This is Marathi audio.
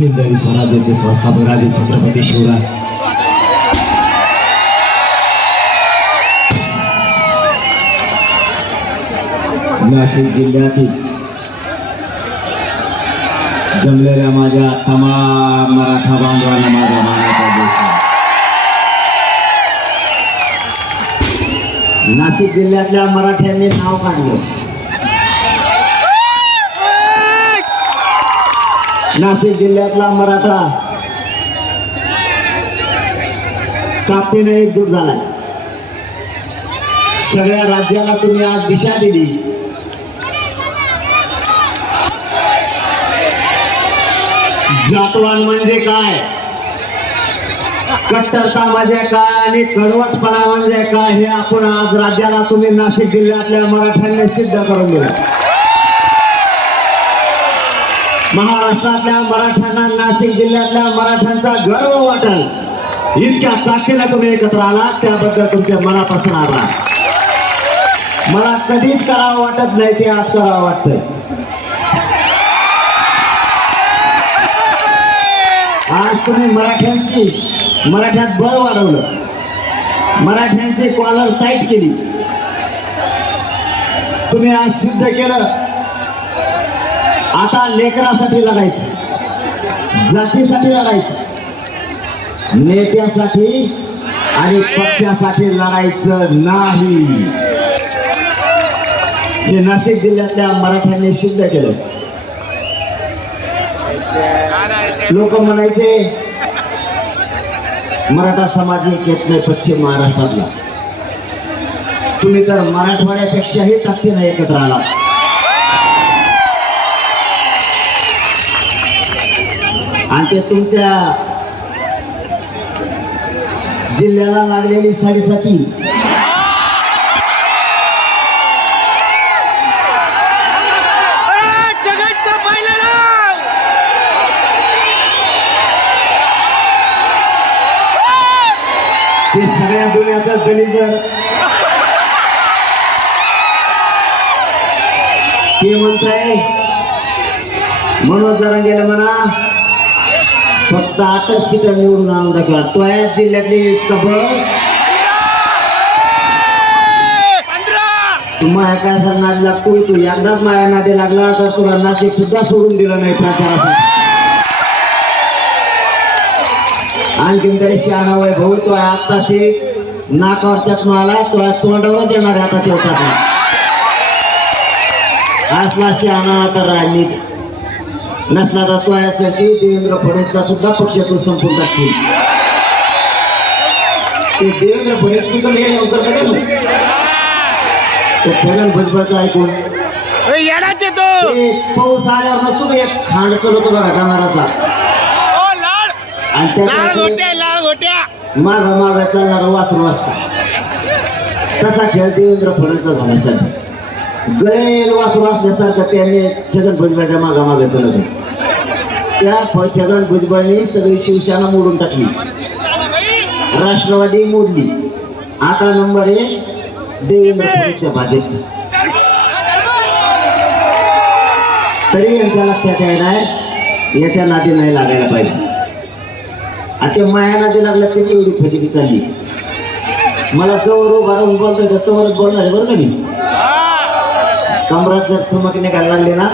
हिंदवी स्वराज्याचे संस्थापक राजे छत्रपती शिवराज. नाशिक जिल्ह्यातील जमलेल्या माझ्या तमाम मराठा बांधवांना माझा मानाचा देश नाशिक जिल्ह्यातल्या मराठ्यांनी नाव काढलं. नाशिक जिल्ह्यातला मराठा. प्राप्तीने एकजूट झालाय. सगळ्या राज्याला तुम्ही आज दिशा दिली. जातवान म्हणजे काय? कट्टरता म्हणजे काय आणि कडवटपणा म्हणजे काय हे आपण आज राज्याला तुम्ही नाशिक जिल्ह्यातल्या मराठ्यांनी सिद्ध करून दिलं. महाराष्ट्रातल्या मराठ्यांना नाशिक जिल्ह्यातल्या मराठ्यांचा गर्व वाटल. इतक्या ताकदीला तुम्ही एकत्र आलात त्याबद्दल तुमच्या मनापासून आभार. मला कधीच करावं वाटत नाही ते आज करावं वाटतंय. आज तुम्ही मराठ्यांची मराठ्यात बळ वाढवलं. मराठ्यांची कॉलर टाईट केली. तुम्ही आज सिद्ध केलं. आता लेकरासाठी लढायचं. जातीसाठी लढायचं. नेत्यासाठी आणि पक्षासाठी लढायचं नाही. हे नाशिक जिल्ह्यातल्या मराठ्यांनी सिद्ध केलं. लोक म्हणायचे मराठा समाज एक येत नाही पश्चिम महाराष्ट्रातला. तुम्ही तर मराठवाड्यापेक्षाही ताकदीनं एकत्र आला आणि ते तुमच्या जिल्ह्याला लागलेली साडेसाती. नाव! ते सगळ्या दुनियाचं दलित ते म्हणताय मनोज जरांगेला म्हणा. फक्त आठच सीटं निवडून आणून दाखवा तो या जिल्ह्यातली कबळ काय सांगणार लागतो तू? एकदाच माझ्या नादी लागला तर तुला नाशिक सुद्धा सोडून दिलं नाही प्रचारासाठी. आणखीन तरी शहाणा वय भाऊ तो आत्ताशी नाकावरच्या आला तो आज तोंडावरच येणार आता तेवढा असला शहाणा तर राजनीत. नसला तर तो यासाठी देवेंद्र फडणवीसचा सुद्धा पक्ष तू संपून टाकशील ते देवेंद्र फडणवीस पण हे लवकर का ते छगन भुजबळचं ऐकून. तो! पाऊस आल्यावर नसतो एक खांड चढवतो बघा लाड! आणि घोट्या माग माग चालणारा वासरू असता तसा खेळ देवेंद्र फडणवीसचा झाला सध्या. गळेल वासरू असल्यासारखं त्याने छगन भुजबळच्या मागा मागे चढत त्या छगन भुजबळने सगळी शिवसेना मोडून टाकली. राष्ट्रवादी मोडली. आता नंबर आहे देवेंद्र फडणवीसच्या भाजपचा. तरी यांच्या लक्षात यायला याच्या नादी नाही लागायला पाहिजे. आता माया नादी लागल्या त्याची एवढी फजिती चालली. मला जवळ उभा राहून त्याच्यावरच बोलणार आहे बरं का मी कमरात जर चमक निघायला लागली ना